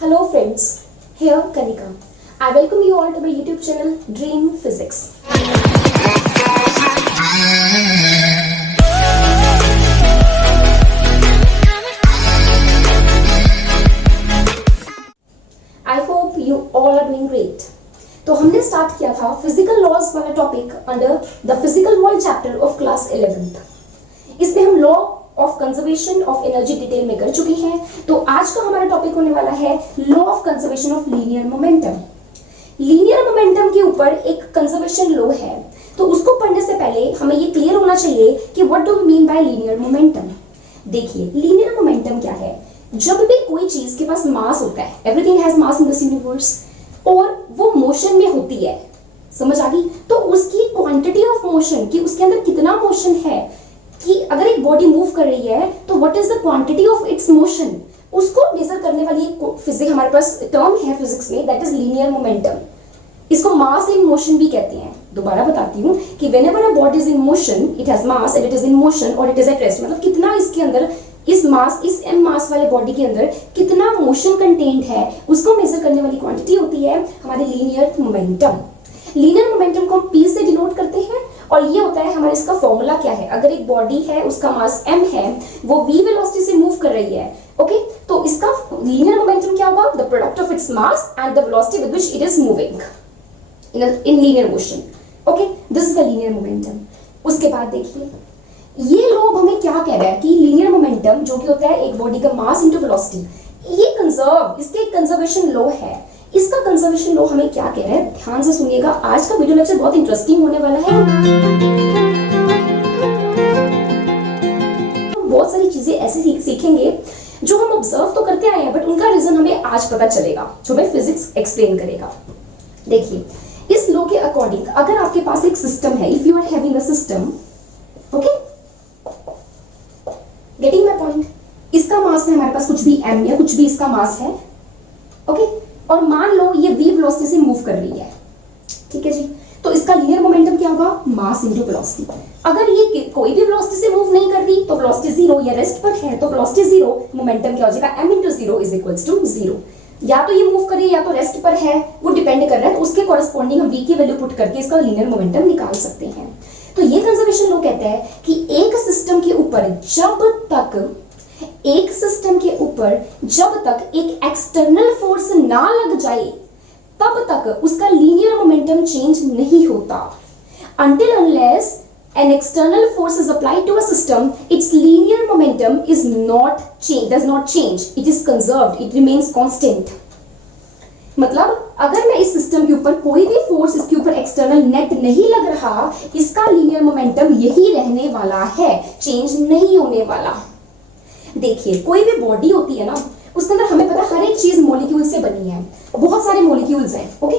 Hello friends, here Kanika. I welcome you all to my YouTube channel Dream Physics. I hope you all are doing great. तो हमने start किया था physical laws वाला topic under the physical world chapter of class 11th। इसमें हम law of conservation of energy detail में कर चुके हैं। तो आज का हमारा टॉपिक होने वाला है law of conservation of linear momentum. Linear momentum के ऊपर एक कंजर्वेशन लॉ है, तो उसको पढ़ने से पहले हमें ये क्लियर होना चाहिए कि what do we mean by linear momentum. देखिए, लीनियर मोमेंटम क्या है? जब भी कोई चीज के पास मास होता है, everything has mass in this universe, और वो मोशन में होती है, समझ आ गई? तो उसकी क्वांटिटी ऑफ मोशन, कि उसके अंदर कितना मोशन है, कि अगर एक बॉडी मूव कर रही है तो what is the quantity of its motion, उसको मेजर करने वाली एक फिजिक्स हमारे पास टर्म है फिजिक्स में, दैट इज लीनियर मोमेंटम। इसको मास इन मोशन भी कहते हैं। दोबारा बताती हूँ कि whenever a body is in motion it has mass and it is in motion और इट इज एट रेस्ट। मतलब कितना इसके अंदर इस एम मास वाले बॉडी के अंदर कितना मोशन कंटेंट है, उसको मेजर करने वाली क्वांटिटी होती है हमारे लीनियर मोमेंटम। लीनियर मोमेंटम को हम P से डिनोट करते हैं, और ये होता है हमारे इसका फॉर्मूला क्या है। अगर एक बॉडी है, उसका मास m है, वो v वेलोसिटी से मूव कर रही है, ओके, तो इसका लीनियर मोमेंटम क्या होगा? The product of its mass and the velocity with which it is moving in linear motion. Okay, this is the linear momentum. उसके बाद देखिए, ये लोग हमें क्या कह रहा है कि लीनियर मोमेंटम जो कि होता है एक बॉडी का मास इनटू वेलोसिटी, ये कंजर्व, इसके एक कंजर्वेशन लॉ है। इसका कंजर्वेशन लॉ हमें क्या कह रहा है? ध्यान से सुनिएगा, आज का वीडियो लेक्चर बहुत इंटरेस्टिंग होने वाला है। बहुत सारी चीजें ऐसे सीखेंगे जो हम ऑब्जर्व तो करते आए हैं, बट उनका रीजन हमें आज पता चलेगा, जो हमें फिजिक्स एक्सप्लेन करेगा। देखिए, इस लॉ के अकॉर्डिंग अगर आपके पास एक सिस्टम है, if you are having a system, okay, getting my point, इसका मास है हमारे पास कुछ भी m या कुछ भी इसका मास है, ओके, और मान लो ये v वेलोसिटी से मूव कर रही है, ठीक है जी, तो इसका लीनियर मोमेंटम क्या होगा? मास इनटू वेलोसिटी। अगर ये कोई भी वेलोसिटी से मूव नहीं कर रही तो वेलोसिटी जीरो, या रेस्ट पर है तो वेलोसिटी जीरो, मोमेंटम क्या हो जाएगा? m into zero is equals to zero. या तो ये मूव कर रही है या तो रेस्ट पर है, वो डिपेंड कर रहा है, तो उसके कॉरेस्पॉन्डिंग हम v की वैल्यू पुट करके इसका लीनियर मोमेंटम निकाल सकते हैं। तो ये कंजर्वेशन लॉ कहता है कि एक सिस्टम के ऊपर जब तक एक एक्सटर्नल फोर्स ना लग जाए तब तक उसका लीनियर मोमेंटम चेंज नहीं होता। Until unless an external force is applied to a system, its linear momentum does not change. It is conserved. It remains constant. मतलब अगर मैं इस सिस्टम के ऊपर कोई भी फोर्स इसके ऊपर एक्सटर्नल नेट नहीं लग रहा, इसका लीनियर मोमेंटम यही रहने वाला है, चेंज नहीं होने वाला। देखिए, कोई भी बॉडी होती है ना, उसके अंदर हमें पता है हर एक चीज मॉलिक्यूल से बनी है, बहुत सारे मॉलिक्यूल्स हैं, ओके।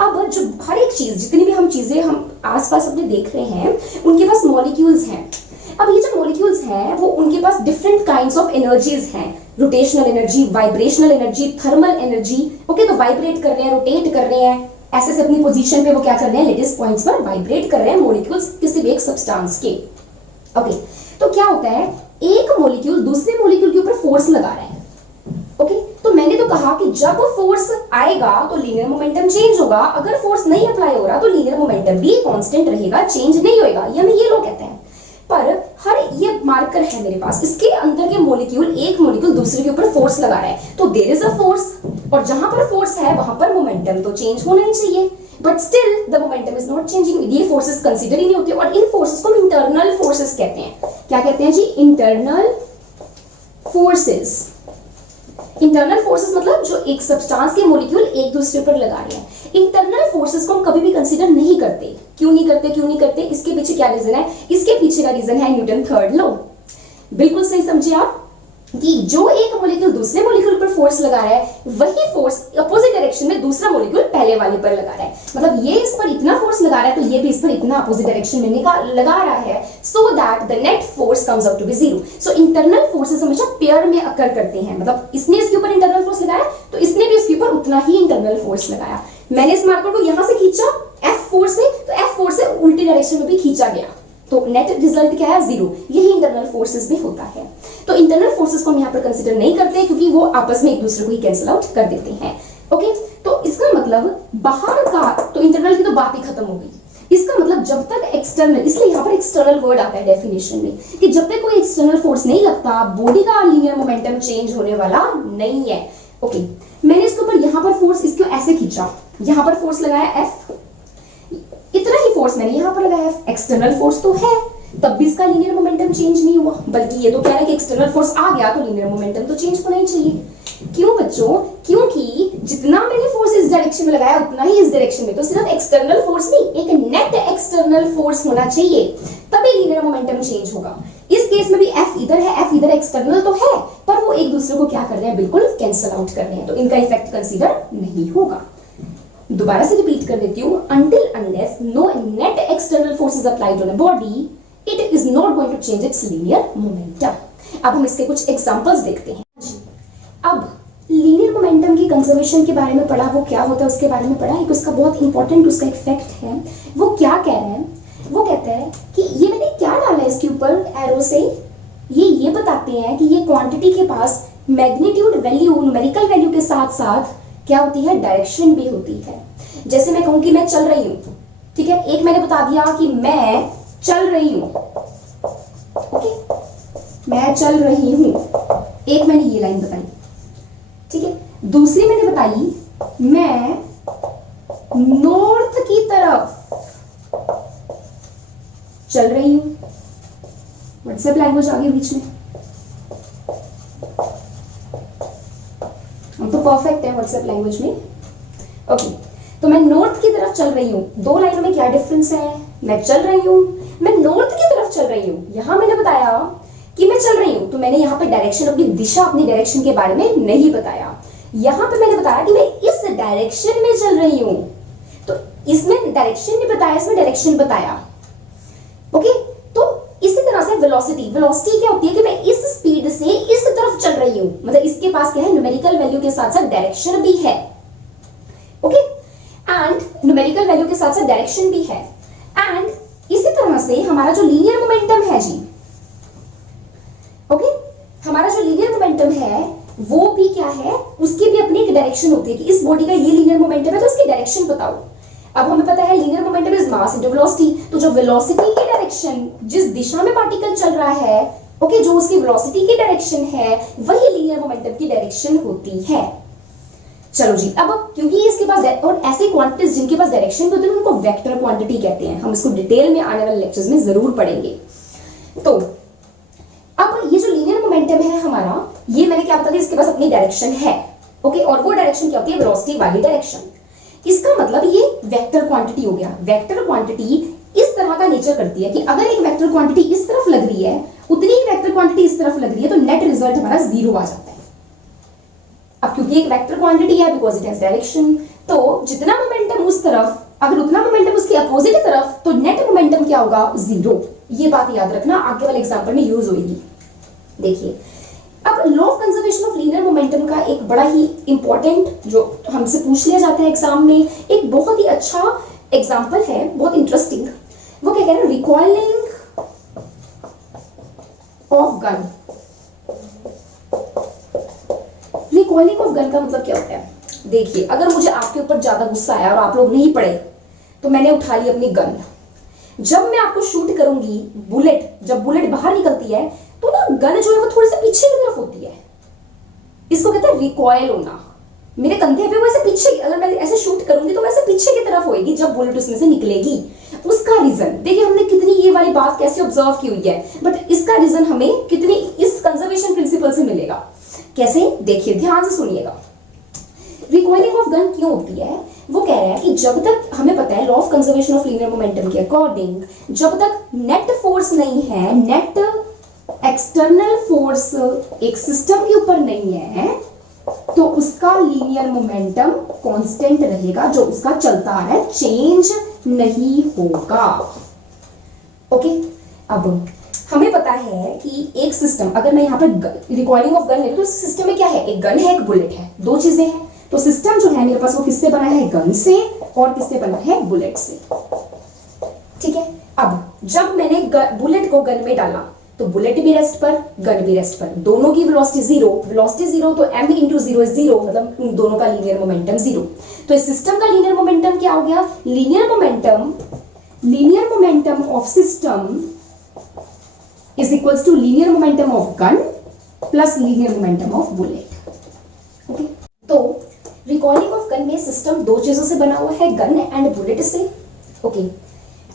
अब जो हर एक चीज, जितनी भी हम चीजें हम आसपास अपने देख रहे हैं, उनके पास मॉलिक्यूल्स हैं। अब ये जो मॉलिक्यूल्स हैं, वो उनके पास डिफरेंट काइंड्स ऑफ एनर्जीज हैं, rotational energy, vibrational energy, thermal energy, okay. तो वाइब्रेट कर रहे हैं, रोटेट कर रहे हैं, ऐसे से अपनी पोजीशन पे वो क्या कर रहे हैं? लेटेस्ट पॉइंट्स पर वाइब्रेट कर रहे हैं मॉलिक्यूल्स किसी भी एक सब्सटेंस के, ओके। तो क्या होता है, एक मॉलिक्यूल दूसरे मॉलिक्यूल के ऊपर फोर्स लगा रहा है, ओके। तो मैंने तो कहा कि जब फोर्स आएगा तो लीनियर मोमेंटम चेंज होगा, अगर फोर्स नहीं अप्लाई हो रहा तो लीनियर मोमेंटम भी कांस्टेंट रहेगा, चेंज नहीं होगा, ये हमें ये लोग कहते हैं। पर हर ये मार्कर है मेरे पास, इसके अंदर के मॉलिक्यूल, एक मॉलिक्यूल दूसरे के ऊपर फोर्स लगा रहा है, तो देयर इज अ फोर्स, और जहां पर फोर्स है वहां पर मोमेंटम तो चेंज होना ही चाहिए, but still the momentum is not changing. ये फोर्सेस कंसीडर ही नहीं होते, और इन फोर्सेस को हम इंटरनल फोर्सेस कहते हैं। क्या कहते हैं जी? Internal forces. इंटरनल फोर्सेस मतलब जो एक सब्सटेंस के मॉलिक्यूल एक दूसरे पर लगा रहे हैं। इंटरनल फोर्सेस को हम कभी भी कंसीडर नहीं करते। क्यों नहीं करते? इसके पीछे क्या रीजन है? इसके पीछे का रीजन है न्यूटन थर्ड लॉ। बिल्कुल सही समझे आप कि जो एक मॉलिक्यूल दूसरे मॉलिक्यूल पर फोर्स लगा रहा है, वही फोर्स अपोजिट डायरेक्शन में दूसरा मॉलिक्यूल पहले वाले पर लगा रहा है। मतलब ये इस पर इतना फोर्स लगा रहा है, तो ये भी इस पर इतना अपोजिट डायरेक्शन में लगा रहा है, so that the net force comes out to be zero. So internal forces हमेशा पेयर में अकर करते हैं। मतलब इसने इसके ऊपर इंटरनल फोर्स लगाया, तो इसने भी इसके ऊपर उतना ही इंटरनल फोर्स लगाया। मैंने इस मार्कर को यहां से खींचा F4 से, तो F4 से उल्टी डायरेक्शन में भी खींचा गया, तो नेट रिजल्ट क्या है, 0। यही इंटरनल फोर्सेस में होता है। तो इंटरनल फोर्सेस को हम यहाँ पर कंसिडर नहीं करते क्योंकि वो आपस में एक दूसरे को ही कैंसिल आउट कर देते हैं। ओके, तो इसका मतलब बाहर का, तो इंटरनल की तो बात ही खत्म हो गई। इसका मतलब जब तक एक्सटर्नल, इसलिए यहाँ पर एक्सटर्नल वर्ड आता है डेफिनेशन में कि जब तक कोई एक्सटर्नल फोर्स नहीं लगता बॉडी का लीनियर मोमेंटम चेंज होने वाला नहीं है। ओके, मैंने इसके ऊपर यहाँ पर फोर्स इसको ऐसे खींचा, यहाँ पर फोर्स लगाया F, इतना ही फोर्स मैंने यहाँ पर लगाया F, एक्सटर्नल फोर्स तो है, तब भी इसका लीनियर मोमेंटम चेंज नहीं हुआ, बल्कि ये तो कह रहा है कि एक्सटर्नल फोर्स आ गया तो लीनियर मोमेंटम तो चेंज होना ही चाहिए। क्यों बच्चों? क्योंकि जितना मैंने फोर्स इस डायरेक्शन में लगाया उतना ही इस डायरेक्शन में, तो सिर्फ एक्सटर्नल फोर्स नहीं, एक नेट एक्सटर्नल फोर्स होना चाहिए, तभी लीनियर मोमेंटम चेंज होगा। इस केस में भी F इधर है, F इधर एक्सटर्नल तो है, पर वो एक दूसरे को क्या कर रहे हैं, बिल्कुल कैंसिल आउट कर रहे हैं, तो इनका इफेक्ट कंसीडर नहीं होगा। दोबारा से रिपीट कर देती हूँ, until unless no net external force is applied on a body, it is not going to change its linear momentum। अब हम इसके कुछ एग्जांपल्स देखते हैं। अब लीनियर मोमेंटम की कंजर्वेशन के बारे में पढ़ा, वो क्या होता है उसके बारे में पढ़ा, एक उसका बहुत इंपॉर्टेंट उसका इफेक्ट है। वो क्या कह रहे हैं, वो कहते हैं कि ये मैंने क्या डाला है इसके ऊपर एरो से, ये बताते हैं कि ये क्वांटिटी के पास मैग्नीट्यूड वैल्यू, न्यूमेरिकल वैल्यू के साथ साथ क्या होती है, डायरेक्शन भी होती है। जैसे मैं कहूं कि मैं चल रही हूं, ठीक है, एक मैंने बता दिया कि मैं चल रही हूं, ओके, मैं चल रही हूं, एक मैंने ये लाइन बताई, ठीक है। दूसरी मैंने बताई मैं नॉर्थ की तरफ चल रही हूं, व्हाट्सएप लैंग्वेज आ गई बीच में, हम तो परफेक्ट है व्हाट्सएप लैंग्वेज में। ओके, तो मैं नॉर्थ की तरफ चल रही हूं, दो लाइनों में क्या डिफरेंस है, मैं चल रही हूं, मैं नॉर्थ की तरफ चल रही हूं, यहां मैंने बताया कि मैं चल रही हूं, तो मैंने यहाँ पे डायरेक्शन, अपनी दिशा, अपनी डायरेक्शन के बारे में नहीं बताया। यहाँ पे मैंने बताया कि मैं इस डायरेक्शन में चल रही हूं, तो इसमें डायरेक्शन नहीं बताया, इसमें डायरेक्शन बताया। ओके, तो इसी तरह से वेलोसिटी, वेलोसिटी क्या होती है कि मैं इस स्पीड से इस तरफ चल रही हूं, मतलब इसके पास क्या है, न्यूमेरिकल वैल्यू के साथ साथ डायरेक्शन भी है। ओके, एंड न्यूमेरिकल वैल्यू के साथ साथ डायरेक्शन भी है। एंड इसी तरह से हमारा जो लीनियर मोमेंटम है जी, ओके, हमारा जो लीनियर मोमेंटम है वो भी क्या है, उसकी भी अपनी एक डायरेक्शन होती है कि इस बॉडी का ये लीनियर मोमेंटम है तो उसकी डायरेक्शन बताओ। अब हमें पता है linear momentum is mass into velocity, तो जो वेलोसिटी की डायरेक्शन, जिस दिशा में पार्टिकल चल रहा है, ओके, जो उसकी वेलोसिटी की डायरेक्शन है वही लीनियर मोमेंटम की डायरेक्शन होती है। चलो जी, अब क्योंकि इसके पास, और ऐसे क्वांटिटीज जिनके पास डायरेक्शन होती है उनको वेक्टर क्वांटिटी कहते हैं, हम इसको डिटेल में आने वाले लेक्चर्स में जरूर पढ़ेंगे। तो अब ये जो लीनियर मोमेंटम है हमारा, ये मैंने क्या बता दिया, इसके पास अपनी डायरेक्शन है, ओके, और वो डायरेक्शन क्या होती है, वेलोसिटी वाली डायरेक्शन। इसका मतलब ये वेक्टर क्वांटिटी हो गया। वेक्टर क्वांटिटी इस तरह का नेचर करती है कि अगर एक वेक्टर क्वांटिटी इस तरफ लग रही है, उतनी ही वेक्टर क्वांटिटी इस तरफ लग रही है, तो नेट रिजल्ट हमारा 0 आ जाता है। अब क्योंकि एक वेक्टर क्वांटिटी है, बिकॉज इट हैज डायरेक्शन, तो जितना मोमेंटम उस तरफ, अगर उतना मोमेंटम उसके अपोजिट तरफ, तो नेट मोमेंटम क्या होगा, 0। ये बात याद रखना, आगे वाले एग्जांपल में यूज होगी। देखिए, अब law of conservation of linear momentum का एक बड़ा ही इंपॉर्टेंट, जो हमसे पूछ लिया जाता है एग्जाम में, एक बहुत ही अच्छा एग्जांपल है, बहुत इंटरेस्टिंग। वो क्या कह रहे हैं, recoiling of gun. Recoiling of gun का मतलब क्या होता है, देखिए, अगर मुझे आपके ऊपर ज्यादा गुस्सा आया और आप लोग नहीं पढ़े, तो मैंने उठा ली अपनी गन, जब मैं आपको शूट करूंगी, बुलेट, जब बुलेट बाहर निकलती है तो ना गन जो है वो थोड़ी सी पीछे की तरफ होती है, इसको कहते हैं रिकॉइल होना। मेरे कंधे पे वैसे पीछे, अगर मैं ऐसे शूट करूंगी तो वैसे पीछे की तरफ होएगी जब बुलेट उसमें से निकलेगी। उसका रीजन देखिए, हमने कितनी ये वाली बात कैसे ऑब्जर्व की हुई है, बट इसका रीजन हमें कितनी इस कंजर्वेशन प्रिंसिपल से मिलेगा, कैसे, देखिए ध्यान से सुनिएगा। रिकॉइलिंग ऑफ गन क्यों होती है, वो कह रहा है कि जब तक हमें पता है law of conservation of linear momentum के अकॉर्डिंग, जब तक नेट फोर्स नहीं है, नेट एक्सटर्नल फोर्स एक सिस्टम के ऊपर नहीं है, तो उसका लीनियर मोमेंटम कांस्टेंट रहेगा, जो उसका चलता है, चेंज नहीं होगा। ओके, अब हमें पता है कि एक सिस्टम, अगर मैं यहाँ पर रिकॉइलिंग ऑफ गन ले तो सिस्टम में क्या है, एक गन है, एक बुलेट है, दो चीजें हैं। तो सिस्टम जो है मेरे पास वो किससे बना है, गन से, और किससे बना है, बुलेट से। ठीक है, अब जब मैंने बुलेट को गन में डाला तो बुलेट भी रेस्ट पर, गन भी रेस्ट पर, दोनों की वेलोसिटी जीरो, तो m into zero is zero, मतलब उन दोनों का लीनियर मोमेंटम जीरो। तो इस सिस्टम का लीनियर मोमेंटम क्या हो गया? Linear momentum of system is equals to linear momentum of gun plus linear momentum of bullet. Okay, तो रिकॉलिंग ऑफ गन में सिस्टम दो चीजों से बना हुआ है, गन एंड बुलेट से। Okay,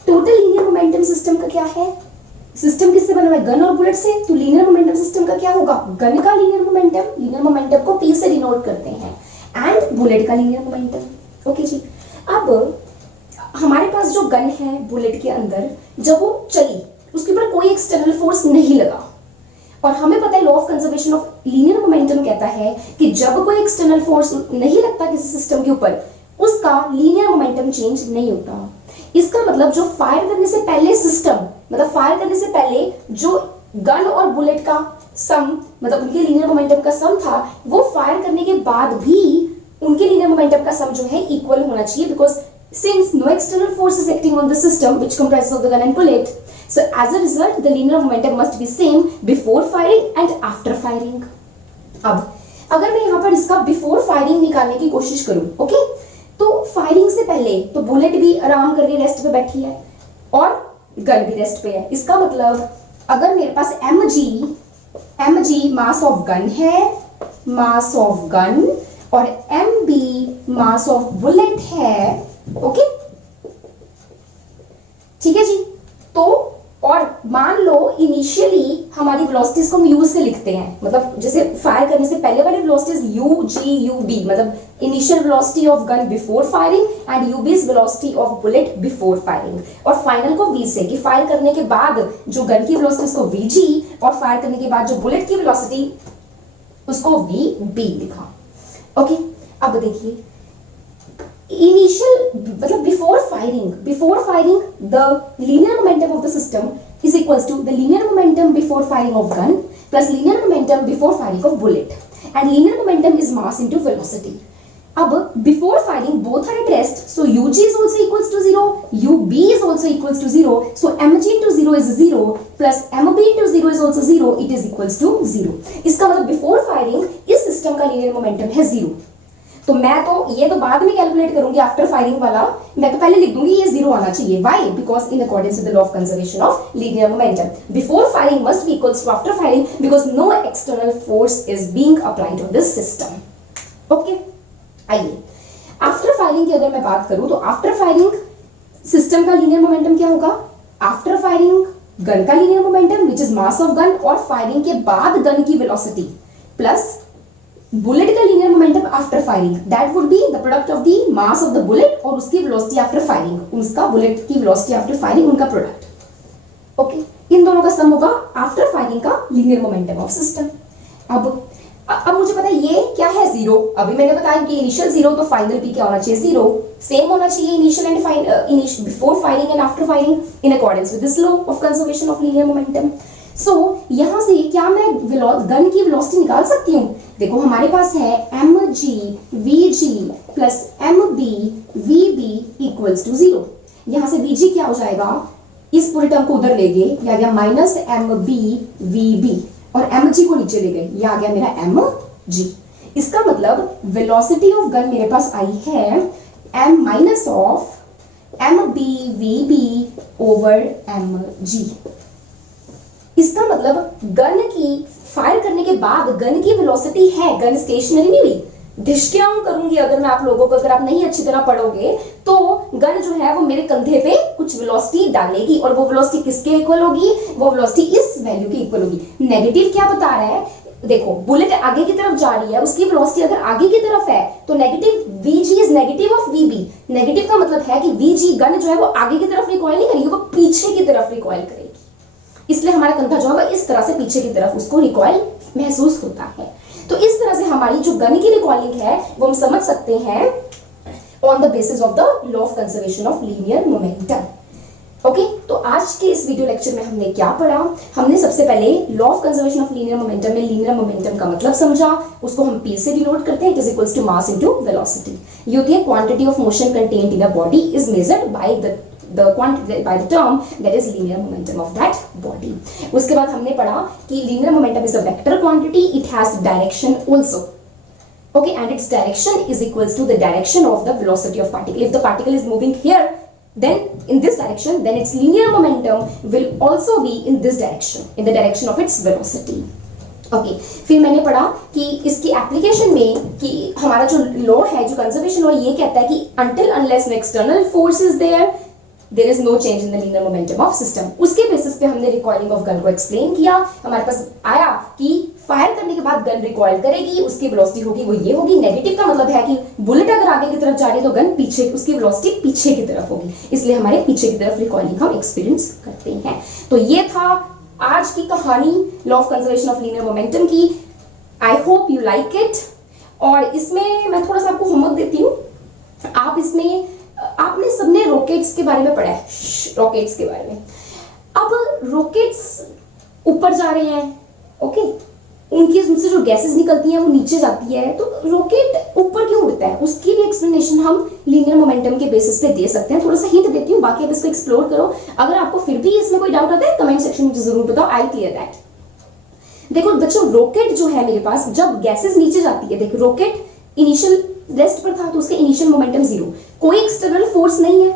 total linear momentum system का क्या है? सिस्टम किससे बना हुआ है? गन और बुलेट से। तो लीनियर मोमेंटम सिस्टम का क्या होगा? गन का लीनियर मोमेंटम को p से डिनोट करते हैं, एंड बुलेट का लीनियर मोमेंटम। ओके जी, अब हमारे पास जो गन है बुलेट के अंदर, जब वो चली उसके ऊपर कोई एक्सटर्नल फोर्स नहीं लगा, और हमें पता है law of conservation of linear momentum कहता है कि जब कोई एक्सटर्नल फोर्स नहीं लगता किसी सिस्टम के ऊपर, उसका लीनियर मोमेंटम चेंज नहीं होता। इसका मतलब जो फायर करने से पहले सिस्टम, मतलब फायर करने से पहले जो गन और बुलेट का सम, मतलब उनके लीनियर मोमेंटम का सम था, वो फायर करने के बाद भी उनके लीनियर मोमेंटम का सम जो है इक्वल होना चाहिए, because since no external force is acting on the system which comprises of the gun and bullet, so as a result the linear momentum must be same before firing and after firing. अब अगर मैं यहाँ पर इसका before firing निकालने की कोशिश करूं, ओके, तो फायरिंग से पहले तो बुलेट भी आराम करके रेस्ट पे बैठी है और गन भी रेस्ट पे है। इसका मतलब अगर मेरे पास mg मास ऑफ गन है, मास ऑफ गन, और mb मास ऑफ बुलेट है, ओके, ठीक है जी। तो और मान लो इनिशियली हमारी वेलोसिटीज को हम u से लिखते हैं, मतलब जैसे फायर करने से पहले वाली velocities u g u b, मतलब initial velocity of gun before firing and u b is velocity of bullet before firing, और फाइनल को v से, कि फायर करने के बाद जो गन की वेलोसिटी उसको vg और फायर करने के बाद जो बुलेट की वेलोसिटी उसको vb लिखा। ओके, अब देखिए इनिशियल मतलब before firing the linear momentum of the system is equals to the linear momentum before firing of gun plus linear momentum before firing of bullet, and linear momentum is mass into velocity. अब before firing both are at rest, so ug is also equals to 0, ub is also equals to 0, so mg into 0 is 0 plus mb into 0 is also 0, it is equals to 0। इसका मतलब before firing इस system का linear momentum है 0। तो मैं तो ये तो बाद में कैलकुलेट करूंगी आफ्टर फायरिंग वाला, मैं तो पहले लिख दूंगी ये 0 आना चाहिए। Why? Because in accordance with the law of conservation of linear momentum, before firing must be equals to after firing because no external force is being applied on this system. Okay, आइए after firing की अगर मैं बात करूं तो after firing system का linear momentum क्या होगा? आफ्टर फायरिंग गन का linear momentum which is mass of gun, और फायरिंग के बाद गन की वेलोसिटी प्लस बुलेट का linear momentum after firing, that would be the product of the mass of the bullet और उसकी वेलोसिटी आफ्टर फायरिंग, उसका bullet की velocity after firing, उनका प्रोडक्ट। ओके, इन दोनों का सम होगा आफ्टर फायरिंग का लीनियर मोमेंटम ऑफ सिस्टम। अब मुझे पता है ये क्या है 0। अभी मैंने बताया कि इनिशियल 0 तो फाइनल भी क्या होना चाहिए 0, सेम होना चाहिए initial and before firing and after firing in accordance with this law of conservation of linear momentum. So यहां से क्या मैं गन की वेलोसिटी निकाल सकती हूँ? देखो हमारे पास है mg vg plus mb vb equals to 0। यहां से vg क्या हो जाएगा? इस पूरे टर्म को उधर ले गए, यह आ गया माइनस mb vb, और mg को नीचे ले गए, यह आ गया मेरा mg। इसका मतलब वेलोसिटी ऑफ गन मेरे पास आई है m minus of mb vb over mg। इसका मतलब गन की फायर करने के बाद गन की वेलोसिटी है, गन स्टेशनरी नहीं हुई। डिस्काउंट करूंगी अगर मैं आप लोगों को, अगर आप नहीं अच्छी तरह पढ़ोगे तो गन जो है वो मेरे कंधे पे कुछ वेलोसिटी डालेगी, और वो वेलोसिटी किसके इक्वल होगी? वो वेलोसिटी इस वैल्यू के इक्वल होगी। नेगेटिव क्या बता रहा है? देखो बुलेट आगे की तरफ जा रही है, उसकी वेलोसिटी अगर आगे की तरफ है तो negative vg is negative of vb। Negative का मतलब है कि vg गन जो है वो आगे की तरफ रिकॉइल नहीं करेगी, वो पीछे की तरफ रिकॉइल करेगी, इसलिए हमारा कंधा जो है इस तरह से पीछे की तरफ उसको रिकॉइल महसूस होता है। तो इस तरह से हमारी जो गन की रिकॉइलिंग है वो हम समझ सकते हैं on the basis of the law of conservation of linear momentum. Okay, तो आज के इस वीडियो लेक्चर में हमने क्या पढ़ा? हमने सबसे पहले law of conservation of linear momentum में लीनियर मोमेंटम का मतलब समझा, उसको हम p से डिनोट करते हैं, it is equals to mass into velocity. ये होती है quantity of motion contained in a body is measured by the the quantity, by the term that is linear momentum of that body. उसके बाद हमने पढ़ा कि linear momentum is a vector quantity, it has direction also. Okay, and its direction is equals to the direction of the velocity of particle. If the particle is moving here, then in this direction, then its linear momentum will also be in this direction, in the direction of its velocity. Okay फिर मैंने पढ़ा कि इसकी application में कि हमारा जो law है, जो कंजर्वेशन लॉ, ये कहता है कि until unless an external force is there is no change in the linear momentum of system. उसके बेसिस पे हमने रिकॉइलिंग ऑफ गन को एक्सप्लेन किया. हमारे पास आया कि फायर करने के बाद गन रिकॉइल करेगी, उसकी वेलोसिटी होगी वो ये होगी. नेगेटिव का मतलब है कि बुलेट अगर आगे की तरफ जा रही है तो गन पीछे, उसकी वेलोसिटी पीछे की तरफ होगी, इसलिए हमारे पीछे की तरफ रिकॉइलिंग हम एक्सपीरियंस करते हैं. तो ये था आज की कहानी law of conservation of linear momentum की. I hope you like it. और इसमें मैं थोड़ा सा आपको होमवर्क देती हूँ. आप इसमें, आपने सबने रॉकेट्स के बारे में पढ़ा है, रॉकेट्स के बारे में. अब रॉकेट्स ऊपर जा रहे हैं, ओके, उनसे जो गैसेस निकलती हैं वो नीचे जाती है, तो रॉकेट ऊपर क्यों उड़ता है, उसकी भी एक्सप्लेनेशन हम लीनियर मोमेंटम के बेसिस पे दे सकते हैं. थोड़ा सा हिंट देती हूँ, बाकी आप इसको एक्सप्लोर करो. अगर आपको फिर भी इसमें कोई डाउट आता है कमेंट सेक्शन में जरूर बताओ, आई क्लियर दैट. देखो बच्चों, रॉकेट जो है मेरे पास, जब गैसेस नीचे जाती है, देखो रॉकेट इनिशियल रेस्ट पर था तो उसके इनिशियल मोमेंटम 0, कोई एक्सटर्नल फोर्स नहीं है.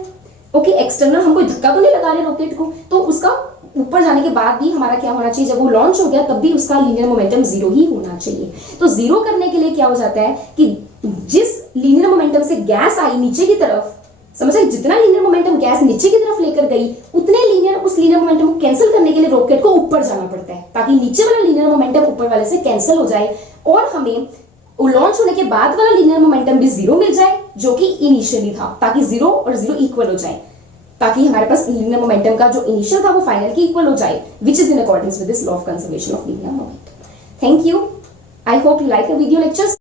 ओके, एक्सटर्नल हम कोई धक्का तो नहीं लगा रहे रॉकेट को, तो उसका ऊपर जाने के बाद भी हमारा क्या होना चाहिए, जब वो लॉन्च हो गया तब भी उसका लीनियर मोमेंटम 0 ही होना चाहिए. तो 0 करने के लिए क्या हो जाता है कि जिस लीनियर मोमेंटम से गैस आई नीचे की तरफ, समझे, जितना लीनियर मोमेंटम गैस नीचे की तरफ लेकर गई, उतने लीनियर, उस लीनियर मोमेंटम को कैंसिल करने के लिए रॉकेट को ऊपर जाना पड़ता है, ताकि नीचे वाला लीनियर मोमेंटम ऊपर वाले से कैंसिल हो जाए और हमें लॉन्च होने के बाद वाला लीनियर मोमेंटम भी 0 मिल जाए, जो कि इनिशियली था, ताकि 0 और 0 इक्वल हो जाए, ताकि हमारे पास लीनियर मोमेंटम का जो इनिशियल था वो फाइनल की इक्वल हो जाए, which is in accordance with this law of conservation of linear momentum. Thank you. I hope you like the video lectures.